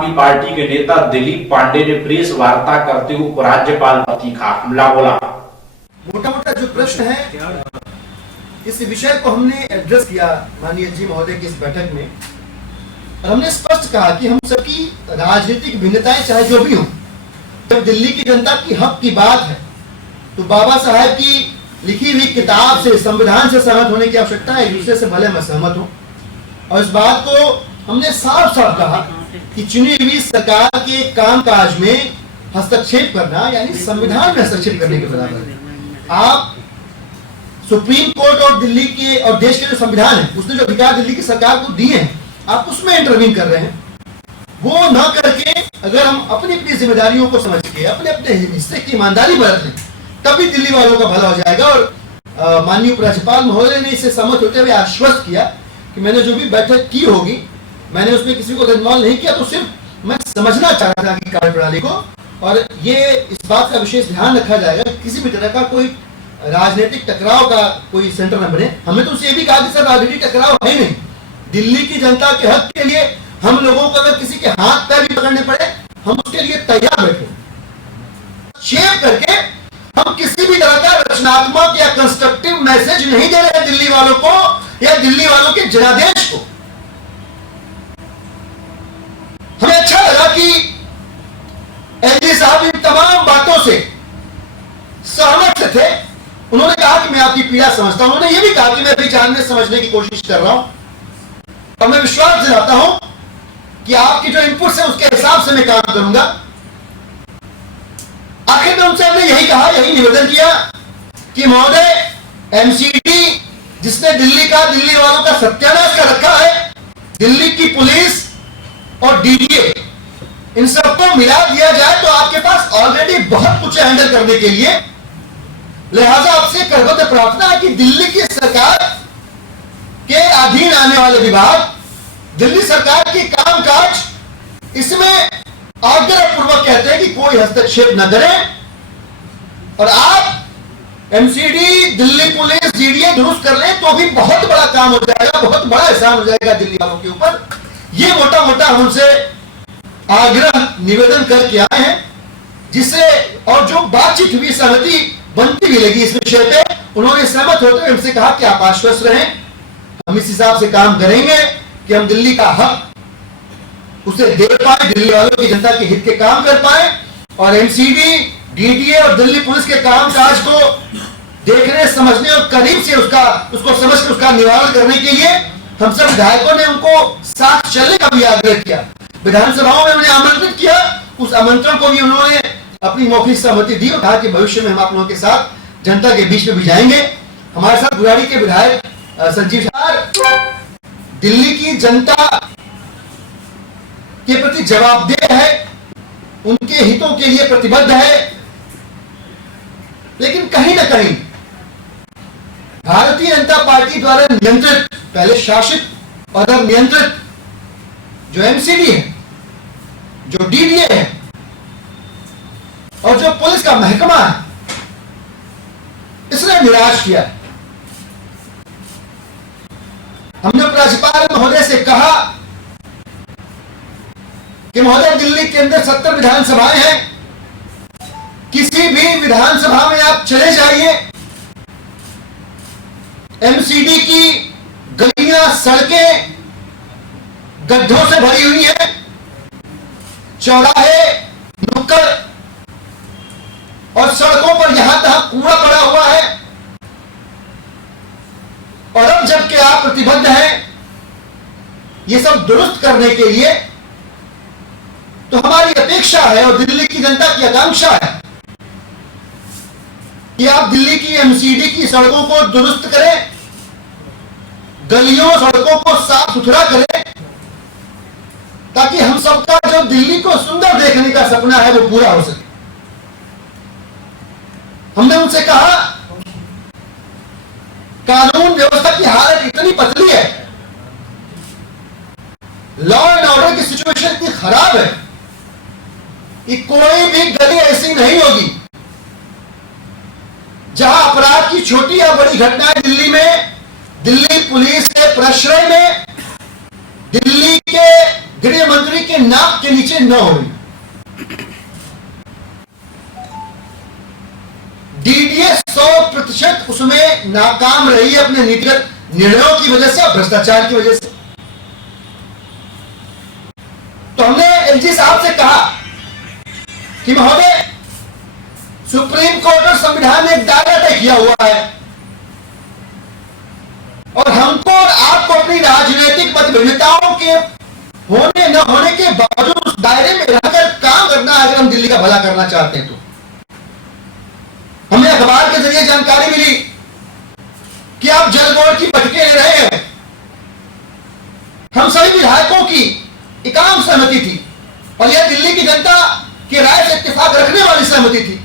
आदमी पार्टी के नेता दिलीप पांडे ने प्रेस वार्ता करते हुए उपराज्यपाल पर तीखा हमला बोला। मोटा मोटा जो प्रश्न है इस विषय को हमने एड्रेस किया माननीय जी महोदय की इस बैठक में, और हमने स्पष्ट कहा कि हम सबकी राजनीतिक भिन्नताएं चाहे जो भी हो, जब दिल्ली की जनता की हक की बात है तो बाबा साहब की लिखी हुई किताब से, संविधान से सहमत होने की आवश्यकता है। एक दूसरे से भले मैं सहमत हूं, और इस बात को हमने साफ साफ कहा कि चुनी हुई सरकार के कामकाज में हस्तक्षेप करना यानी संविधान में हस्तक्षेप करने के बराबर है। आप सुप्रीम कोर्ट और दिल्ली के और देश के जो संविधान है उसने जो अधिकार दिल्ली की सरकार को दिए हैं, आप उसमें इंटरवीन कर रहे हैं। वो न करके अगर हम अपनी अपनी जिम्मेदारियों को समझ के अपने अपने हिस्से की ईमानदारी बरत लें, तभी दिल्ली वालों का भला हो जाएगा। और माननीय उपराज्यपाल महोदय ने इससे सहमत होते हुए आश्वस्त किया कि मैंने जो भी बैठक की होगी, मैंने उसमें किसी को इन्वॉल्व नहीं किया, तो सिर्फ मैं समझना चाह रहा था कि कार्यप्रणाली को, और ये इस बात का विशेष ध्यान रखा जाएगा कि किसी भी तरह का कोई राजनीतिक टकराव का कोई सेंटर न बने। हमने तो उसे ये भी कहा कि सर राजनीतिक टकराव है नहीं, दिल्ली की जनता के हक के लिए हम लोगों को अगर किसी के हाथ पैर भी पकड़ने पड़े हम उसके लिए तैयार बैठे। शेप करके हम किसी भी तरह का रचनात्मक या कंस्ट्रक्टिव मैसेज नहीं दे रहे दिल्ली वालों को या दिल्ली वालों के जनादेश को। हमें अच्छा लगा कि एलजी साहब इन तमाम बातों से सहमत से थे। उन्होंने कहा कि मैं आपकी पीड़ा समझता हूं, उन्होंने यह भी कहा कि मैं भी जानने समझने की कोशिश कर रहा हूं, और मैं विश्वास दिलाता हूं कि आपकी जो इनपुट्स है उसके हिसाब से मैं काम करूंगा। आखिर में उनसे हमने यही कहा, यही निवेदन किया कि महोदय, एमसीडी जिसने दिल्ली वालों का सत्यानाश कर रखा है, दिल्ली की पुलिस और डीडीए, इन सबको मिला दिया जाए तो आपके पास ऑलरेडी बहुत कुछ हैंडल करने के लिए। लिहाजा आपसे करबद्ध प्रार्थना है कि दिल्ली की सरकार के अधीन आने वाले विभाग, दिल्ली सरकार की कामकाज, इसमें आग्रहपूर्वक कहते हैं कि कोई हस्तक्षेप न करें, और आप एमसीडी, दिल्ली पुलिस, डीडीए दुरुस्त कर लें तो भी बहुत बड़ा काम हो जाएगा, बहुत बड़ा एहसान हो जाएगा दिल्ली वालों के ऊपर। ये मोटा मोटा हम उनसे आग्रह निवेदन करके आए हैं, जिससे और जो बातचीत हुई, सहमति बनती भी लगी इस विषय पे। उन्होंने सहमत होते हुए हमसे कहा कि आप आश्वस्त रहें, हम इस हिसाब से काम करेंगे कि हम दिल्ली का हक उसे दे पाए, दिल्ली वालों की जनता के हित के काम कर पाए, और एमसीडी, डीडीए और दिल्ली पुलिस के कामकाज को देखने, समझने और करीब से उसको समझ के उसका निवारण करने के लिए हम सब विधायकों ने उनको साथ चलने का भी आग्रह किया। विधानसभाओं में उन्हें आमंत्रित किया, उस आमंत्रण को भी उन्होंने अपनी मौखिक सहमति दी और कहा कि भविष्य में हम आप लोगों के साथ जनता के बीच में भी जाएंगे। हमारे साथ बुराड़ी के विधायक संजीव साहब दिल्ली की जनता के प्रति जवाबदेह है, उनके हितों के लिए प्रतिबद्ध है, लेकिन कहीं ना कहीं भारतीय जनता पार्टी द्वारा नियंत्रित, पहले शासित और अब नियंत्रित जो एमसीडी है, जो डीडीए है और जो पुलिस का महकमा है, इसने निराश किया। हमने उपराज्यपाल महोदय से कहा कि महोदय, दिल्ली के अंदर 70 विधानसभाएं हैं, किसी भी विधानसभा में आप चले जाइए, एमसीडी की गलियां, सड़कें गड्ढों से भरी हुई है, चौराहे, नुक्कड़ और सड़कों पर यहां तहां कूड़ा पड़ा हुआ है। और अब जबकि आप प्रतिबद्ध हैं ये सब दुरुस्त करने के लिए, तो हमारी अपेक्षा है और दिल्ली की जनता की आकांक्षा है कि आप दिल्ली की एमसीडी की सड़कों को दुरुस्त करें, गलियों सड़कों को साफ सुथरा करें, ताकि हम सबका जो दिल्ली को सुंदर देखने का सपना है वो पूरा हो सके। हमने उनसे कहा, कानून व्यवस्था की हालत इतनी पतली है, लॉ एंड ऑर्डर की सिचुएशन इतनी खराब है कि कोई भी गली ऐसी नहीं होगी जहां अपराध की छोटी या बड़ी घटनाएं दिल्ली में, दिल्ली पुलिस के प्रश्रय में, दिल्ली के गृह मंत्री के नाक के नीचे न हुई। डीडीए 100% उसमें नाकाम रही है अपने नीतिगत निर्णयों की वजह से और भ्रष्टाचार की वजह से। तो हमने एलजी साहब से कहा कि महोदय, सुप्रीम कोर्ट और संविधान ने एक दायरा तय किया हुआ है और हमको और आपको अपनी राजनीतिक मतभिन्नताओं के होने न होने के बावजूद उस दायरे में रहकर काम करना है, अगर हम दिल्ली का भला करना चाहते हैं तो। हमें अखबार के जरिए जानकारी मिली कि आप जल बोर्ड की बैठकें ले रहे हैं। हम सभी विधायकों की एक आम सहमति थी और यह दिल्ली की जनता की राय से इत्तेफाक रखने वाली सहमति थी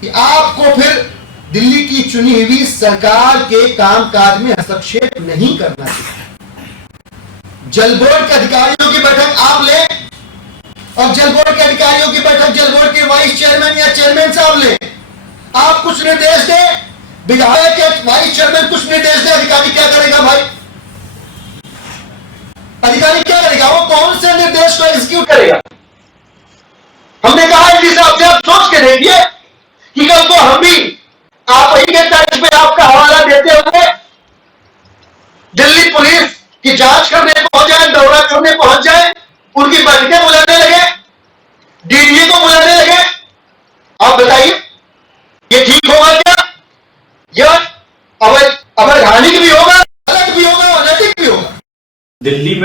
कि आपको फिर दिल्ली की चुनी हुई सरकार के कामकाज में हस्तक्षेप नहीं करना चाहिए। जल बोर्ड के अधिकारियों की बैठक आप लें और जल बोर्ड के अधिकारियों की बैठक जल बोर्ड के वाइस चेयरमैन या चेयरमैन साहब लें। आप कुछ निर्देश दें, विधायक या वाइस चेयरमैन कुछ निर्देश दें, अधिकारी क्या करेगा भाई? अधिकारी क्या करेगा? वो कौन से निर्देश को एग्जीक्यूट करेगा? हमने कहा एलजी साहब से आप सोच के देखिए कि कल को हम भी आप ही के तर्ज पे आपका हवाला देते हुए दिल्ली पुलिस की जांच करने पहुंच जाए, दौरा करने पहुंच जाए, उनकी बैठकें बुला